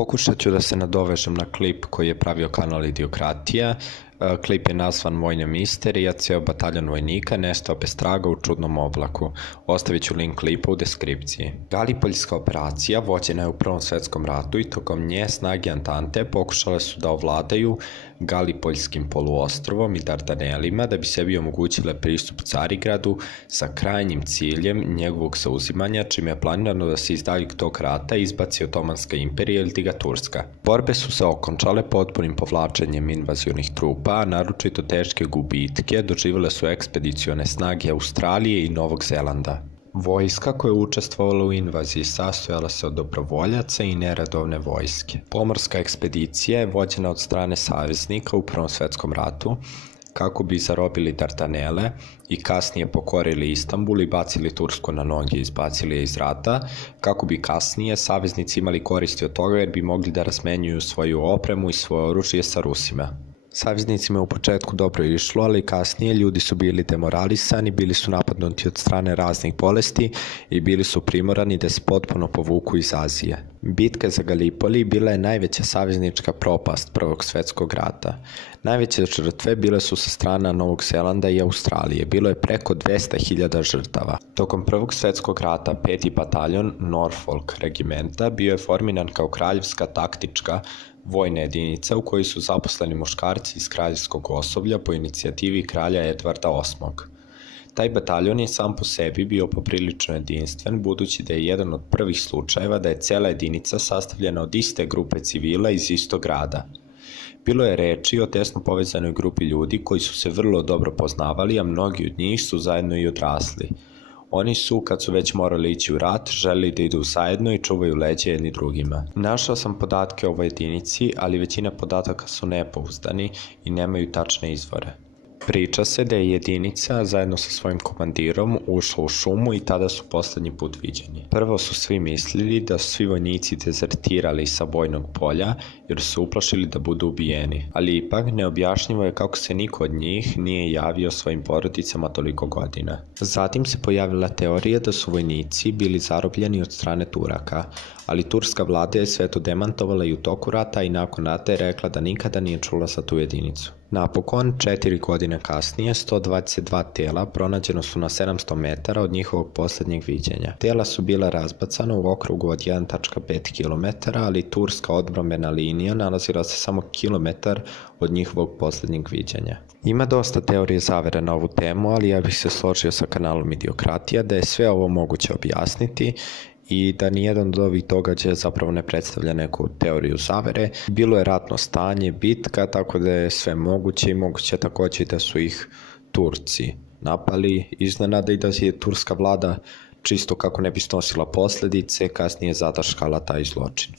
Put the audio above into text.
Pokušat ću da se nadovežem na klip koji je pravio kanal Idiokratija. Klip je nazvan Vojna misterija, ceo bataljon vojnika nestao bez traga u čudnom oblaku. Ostavit ću link klipa u deskripciji. Galipoljska operacija vođena je u Prvom svetskom ratu i tokom nje snage Antante pokušale su da ovladaju Galipoljskim poluostrovom i Dardanelima da bi sebi omogućile pristup Carigradu sa krajnjim ciljem njegovog zauzimanja, čime je planirano da se iz daljeg tog rata izbaci Otomanska imperija ili ga Turska. Borbe su se okončale potpunim povlačenjem invazionih trupa, a naročito teške gubitke doživjele su ekspedicione snage Australije i Novog Zelanda. Vojska koja je učestvovala u invaziji sastojala se od dobrovoljaca i neredovne vojske. Pomorska ekspedicija je vođena od strane saveznika u Prvom svetskom ratu kako bi zarobili Dardanele i kasnije pokorili Istanbul i bacili Tursku na noge i izbacili je iz rata, kako bi kasnije saveznici imali koristi od toga jer bi mogli da razmenjuju svoju opremu i svoje oružje sa Rusima. Saveznicima je u početku dobro išlo, ali kasnije ljudi su bili demoralisani, bili su napadnuti od strane raznih bolesti i bili su primorani da se potpuno povuku iz Azije. Bitka za Galipoli bila je najveća saveznička propast Prvog svjetskog rata. Najveće žrtve bile su sa strana Novog Zelanda i Australije. Bilo je preko 200.000 žrtava. Tokom Prvog svjetskog rata 5. bataljon Norfolk regimenta bio je formiran kao kraljevska taktička vojna jedinica u kojoj su zaposleni muškarci iz kraljevskog osoblja po inicijativi kralja Edvarda VIII. Taj bataljon je sam po sebi bio poprilično jedinstven, budući da je jedan od prvih slučajeva da je cela jedinica sastavljena od iste grupe civila iz istog grada. Bilo je reči o tesno povezanoj grupi ljudi koji su se vrlo dobro poznavali, a mnogi od njih su zajedno i odrasli. Oni su, kad su već morali ići u rat, želeli da idu zajedno i čuvaju leđa jedni drugima. Našao sam podatke o ovoj jedinici, ali većina podataka su nepouzdani i nemaju tačne izvore. Priča se da je jedinica zajedno sa svojim komandirom ušla u šumu i tada su poslednji put viđeni. Prvo su svi mislili da su svi vojnici dezertirali sa bojnog polja jer su uplašili da budu ubijeni, ali ipak neobjašnjivo je kako se niko od njih nije javio svojim porodicama toliko godina. Zatim se pojavila teorija da su vojnici bili zarobljeni od strane Turaka, ali turska vlada je sve to demantovala i u toku rata i nakon rata je rekla da nikada nije čula za tu jedinicu. Napokon, 4 godine kasnije, 122 tela pronađeno su na 700 metara od njihovog posljednjeg viđenja. Tela su bila razbacana u okrugu od 1,5 km, ali turska odbrambena linija nalazila se samo kilometar od njihovog posljednjeg viđenja. Ima dosta teorije zavere na ovu temu, ali ja bih se složio sa kanalom Idiokratija da je sve ovo moguće objasniti i da nijedan od ovih događaja zapravo ne predstavlja neku teoriju zavere. Bilo je ratno stanje, bitka, tako da je sve moguće i moguće također da su ih Turci napali iznenada i da je turska vlada čisto kako ne bi snosila posljedice kasnije zataškala taj zločin.